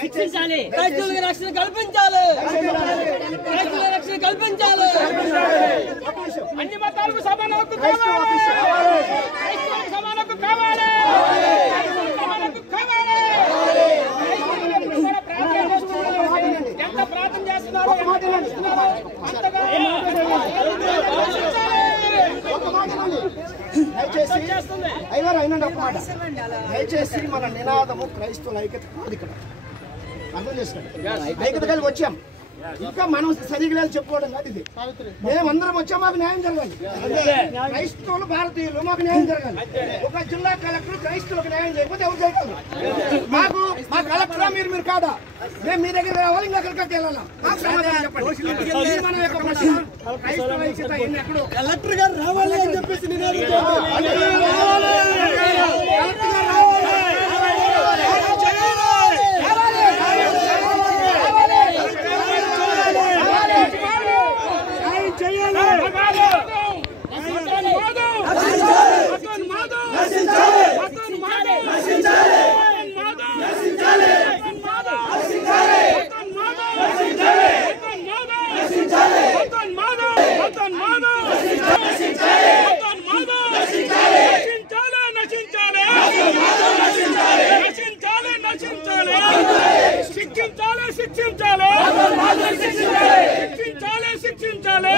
శిక్షించాలి, రైతులకు రక్షణ కల్పించాలి, రైతులకు రక్షణ కల్పించాలి. అన్ని మతాలకు సమాన హక్కు కావాలి, రైతులకు సమాన హక్కు కావాలి, సమాన హక్కు కావాలి. ఎంత ప్రార్థన చేస్తున్నారు, దయచేసి మన నినాదము క్రైస్తవుల ఐక్యత కాదు. ఇక్కడ అర్థం చేసుకోండి, ఐక్యత కలిగి వచ్చాం. ఇంకా మనం సరిగ్గా చెప్పుకోవడం కాదు. ఇది మేమందరం వచ్చాం, మాకు న్యాయం జరగాలి. క్రైస్తవులు భారతీయులు మాకు న్యాయం జరగాలి. ఒక జిల్లా కలెక్టర్ క్రైస్తవులకు న్యాయం చేయకపోతే ఎవరు చేయగలరు? మా కలెక్టరా మీరు కాదా? మేము మీ దగ్గర రావాలి, ఇంకా అక్కడికి వెళ్ళాలా? మన యొక్క ప్రశ్న క్రైస్తవ ఐక్యత ఎప్పుడు కలెక్టర్ గారు రావాలి అని చెప్పేసి శిక్షించాలి.